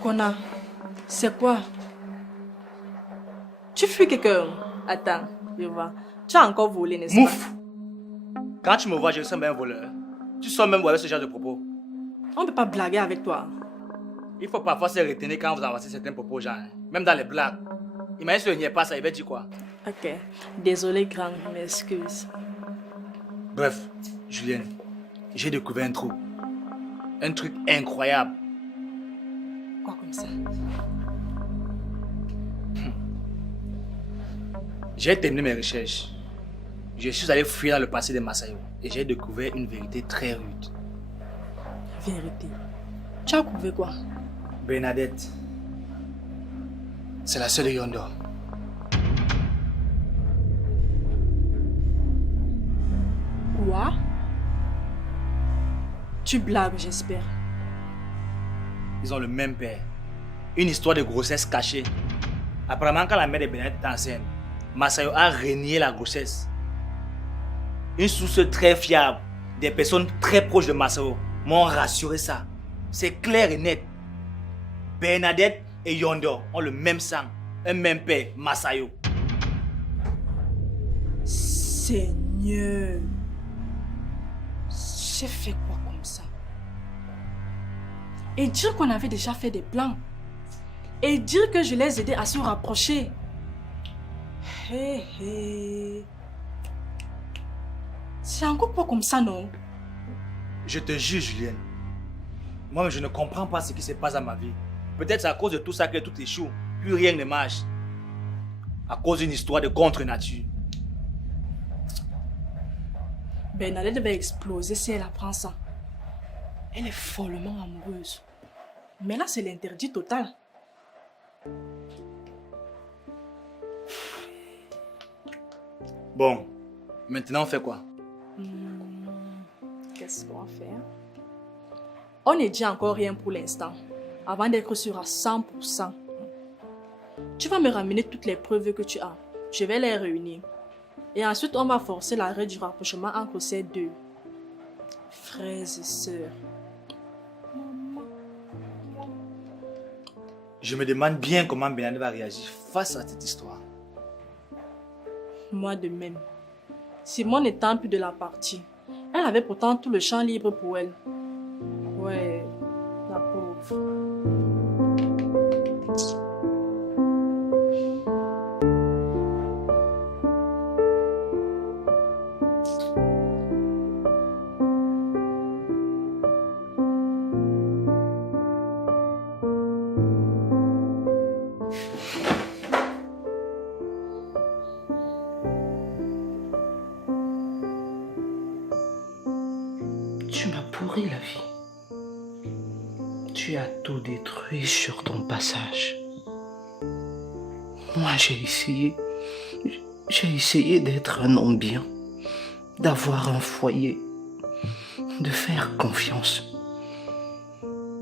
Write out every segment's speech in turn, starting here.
Kona, c'est quoi? Tu fuis quelqu'un? Attends, je vois. Tu as encore volé, n'est-ce pas? Mouf! Quand tu me vois, je ressemble à un voleur. Tu sors même avec ce genre de propos. On ne peut pas blaguer avec toi. Il faut parfois se retenir quand vous avancez certains propos, genre. Même dans les blagues. Imagine si il n'y a pas ça, il va dire quoi? Ok. Désolé, grand, je m'excuse. Bref, Julienne, j'ai découvert un truc. Un truc incroyable. Quoi comme ça? J'ai terminé mes recherches. Je suis allé fouiller dans le passé de Masayo et j'ai découvert une vérité très rude. Vérité. Tu as trouvé quoi? Bernadette, c'est la sœur de Yondo. Quoi? Tu blagues, j'espère. Ils ont le même père. Une histoire de grossesse cachée. Apparemment, quand la mère de Bernadette est enceinte, Masayo a renié la grossesse. Une source très fiable, des personnes très proches de Masayo m'ont rassuré ça. C'est clair et net. Bernadette et Yondo ont le même sang, un même père, Masayo. Seigneur. J'ai fait quoi comme ça? Et dire qu'on avait déjà fait des plans. Et dire que je les aidais à se rapprocher. Hé hé. C'est encore pas comme ça, non? Je te jure, Julienne. Moi, je ne comprends pas ce qui se passe dans ma vie. Peut-être c'est à cause de tout ça que tout échoue. Plus rien ne marche. À cause d'une histoire de contre-nature. Bernadette va exploser si elle apprend ça. Elle est follement amoureuse. Mais là, c'est l'interdit total. Bon, maintenant on fait quoi? Qu'est-ce qu'on va faire? On ne dit encore rien pour l'instant, avant d'être sûr à 100%. Tu vas me ramener toutes les preuves que tu as. Je vais les réunir. Et ensuite, on va forcer l'arrêt du rapprochement entre ces deux. Frères et sœurs. Je me demande bien comment Bernadette va réagir face à cette histoire. Moi de même. Simone n'étant plus de la partie. Elle avait pourtant tout le champ libre pour elle. Ouais, la pauvre. Tu m'as pourri la vie. Tu as tout détruit sur ton passage. Moi, j'ai essayé d'être un homme bien, d'avoir un foyer, de faire confiance.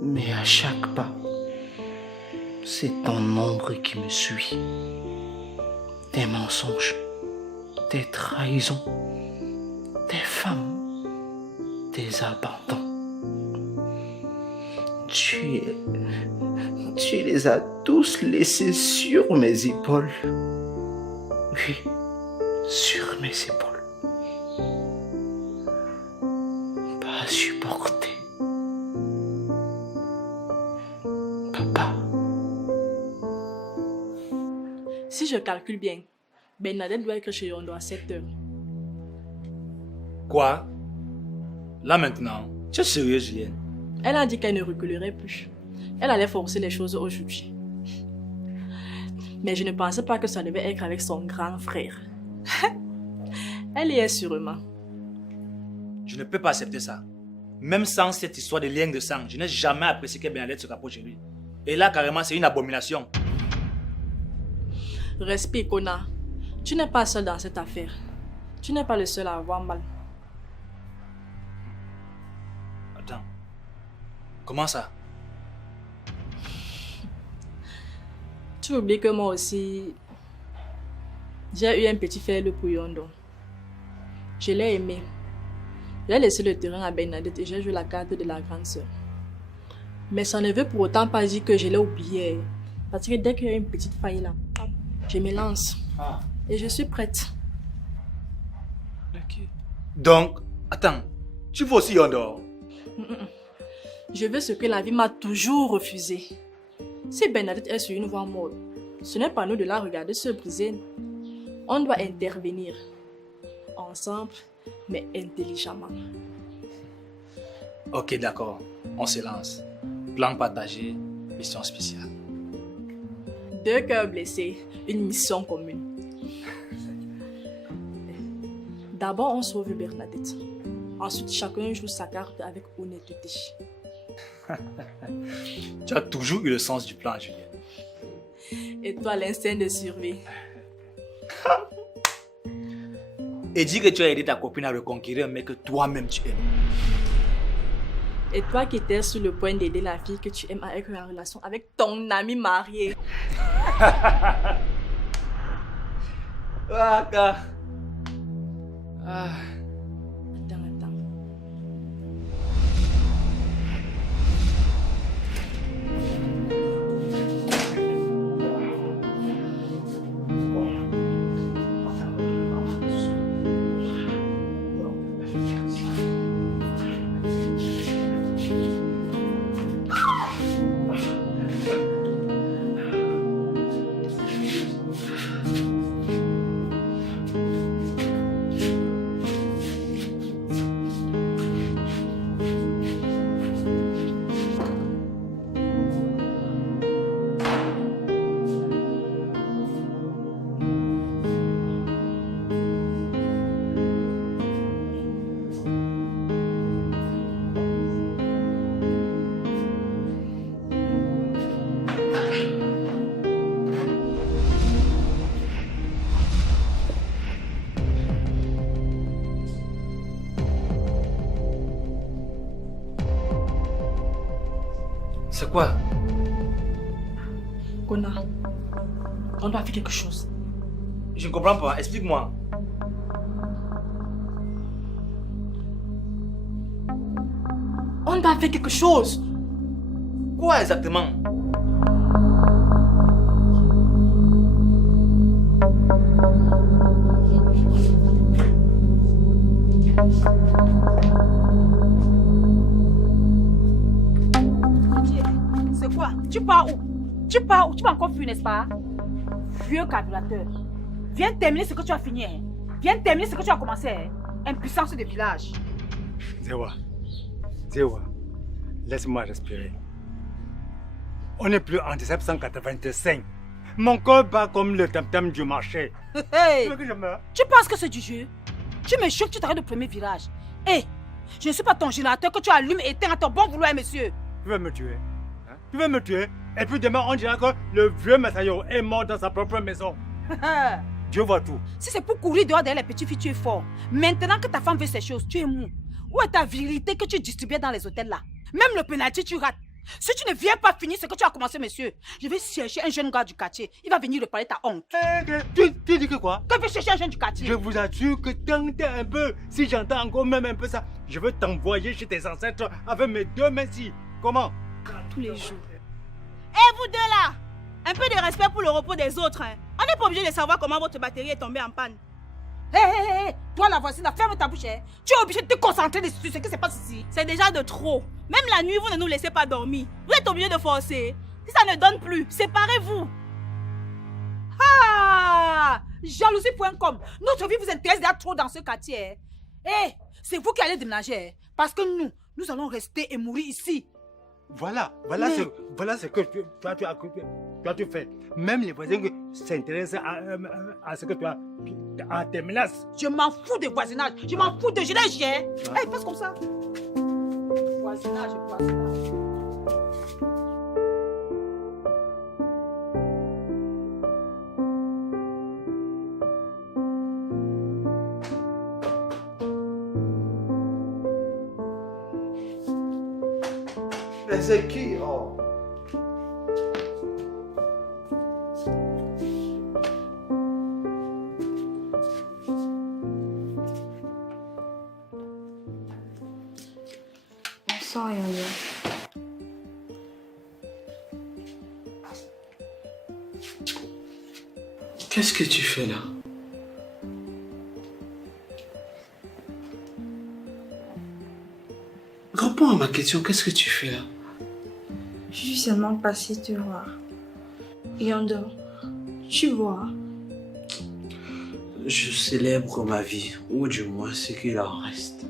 Mais à chaque pas, c'est ton ombre qui me suit. Tes mensonges, tes trahisons, tes femmes, tes abandons. Tu les as tous laissés sur mes épaules. Oui, sur mes épaules. Pas à supporter. Papa. Si je calcule bien, Bernadette doit être chez Yondo à 7 heures. Quoi? Là maintenant? Tu es sérieux, Julienne? Elle a dit qu'elle ne reculerait plus. Elle allait forcer les choses aujourd'hui. Mais je ne pensais pas que ça devait être avec son grand frère. Elle y est sûrement. Je ne peux pas accepter ça. Même sans cette histoire de lien de sang, je n'ai jamais apprécié que Bernadette se rapproche de lui. Et là, carrément, c'est une abomination. Respire, Kona. Tu n'es pas seul dans cette affaire. Tu n'es pas le seul à avoir mal. Attends. Comment ça? Tu oublies que moi aussi, j'ai eu un petit faible pour Yondo. Je l'ai aimé. J'ai laissé le terrain à Bernadette et j'ai joué la carte de la grande sœur. Mais ça ne veut pour autant pas dire que je l'ai oublié. Parce que dès qu'il y a une petite faille là, je me lance. Et je suis prête. Ok. Donc, attends, tu veux aussi Yondor? Je veux ce que la vie m'a toujours refusé. Si Bernadette est sur une voie morte, ce n'est pas à nous de la regarder se briser. On doit intervenir. Ensemble, mais intelligemment. Ok, d'accord. On se lance. Plan partagé, mission spéciale. 2 cœurs blessés, une mission commune. D'abord, on sauve Bernadette. Ensuite, chacun joue sa carte avec honnêteté. Tu as toujours eu le sens du plan, Julienne. Et toi, l'instinct de survie. Et dis que tu as aidé ta copine à reconquérir un mec que toi-même tu aimes. Et toi qui étais sur le point d'aider la fille que tu aimes à être en relation avec ton ami marié. Ah, gars. Attends. C'est quoi? Kona, on doit faire quelque chose. Je ne comprends pas. Explique-moi. On doit faire quelque chose. Quoi exactement? C'est quoi? Tu pars où? Tu pars où? Tu vas encore fuir, n'est-ce pas? Vieux calculateur. Viens terminer ce que tu as fini. Hein. Viens terminer ce que tu as commencé. Hein. Impuissance de village. Zewa, laisse-moi respirer. On n'est plus en 1785. Mon corps bat comme le tam-tam du marché. Hey. Tu veux que je meure? Tu penses que c'est du jeu? Tu me choques, tu t'arrêtes au premier virage. Hé, je ne suis pas ton générateur que tu allumes et éteins à ton bon vouloir, monsieur. Tu veux me tuer? Hein? Tu veux me tuer? Et puis demain, on dira que le vieux Massayo est mort dans sa propre maison. Dieu voit tout. Si c'est pour courir dehors derrière les petits filles, tu es fort. Maintenant que ta femme fait ces choses, tu es mou. Où est ta virilité que tu distribuais dans les hôtels là? Même le penalty, tu rates. Si tu ne viens pas finir ce que tu as commencé, monsieur, je vais chercher un jeune gars du quartier. Il va venir réparer ta honte. Tu dis que quoi? Que veux chercher un jeune du quartier? Je vous assure que tentez un peu. Si j'entends encore même un peu ça, je veux t'envoyer chez tes ancêtres avec mes 2 mains-ci. Comment? Tous les jours. Et vous deux là, un peu de respect pour le repos des autres. Hein. On n'est pas obligé de savoir comment votre batterie est tombée en panne. Hé, toi la voisine, ferme ta bouche. Hein. Tu es obligé de te concentrer sur ce qui se passe ici. C'est déjà de trop. Même la nuit, vous ne nous laissez pas dormir. Vous êtes obligé de forcer. Si ça ne donne plus, séparez-vous. Ah, jalousie.com. Notre vie vous intéresse déjà trop dans ce quartier. Hé, c'est vous qui allez déménager. Hein. Parce que nous allons rester et mourir ici. Voilà ce que tu as fait. Même les voisins s'intéressent à ce que tu as, à tes menaces. Je m'en fous des voisinages. Je m'en fous de jeunesse. Hey, passe comme ça. Voisinage. Mais c'est qui? Oh. sans rien dire. Qu'est-ce que tu fais là? Réponds à ma question, qu'est-ce que tu fais là? Je suis seulement passée te voir. Et en dehors, tu vois. Je célèbre ma vie, ou du moins ce qu'il en reste.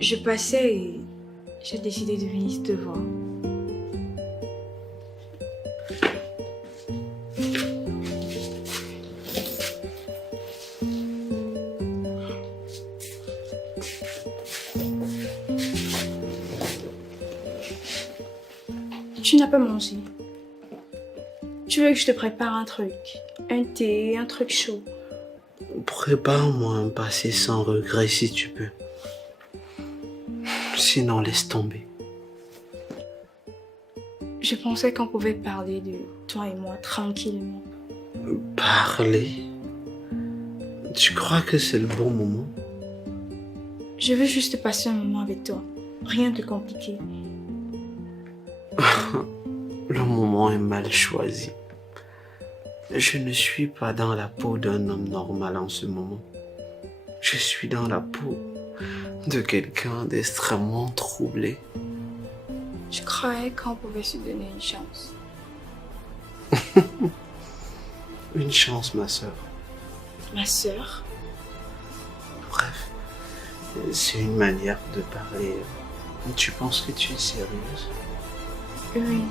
Je passais et j'ai décidé de venir te voir. Tu n'as pas mangé. Tu veux que je te prépare un truc? Un thé, un truc chaud. Prépare-moi un passé sans regret si tu peux. Sinon, laisse tomber. Je pensais qu'on pouvait parler de toi et moi tranquillement. Parler? Tu crois que c'est le bon moment? Je veux juste passer un moment avec toi. Rien de compliqué. Le moment est mal choisi. Je ne suis pas dans la peau d'un homme normal en ce moment. Je suis dans la peau de quelqu'un d'extrêmement troublé. Je croyais qu'on pouvait se donner une chance. Une chance, ma sœur. Ma sœur? Bref, c'est une manière de parler. Tu penses que tu es sérieuse? Oui,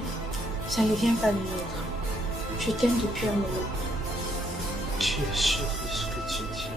ça ne vient pas de l'autre. Je t'aime depuis un moment. Tu es sûre de ce que tu dis?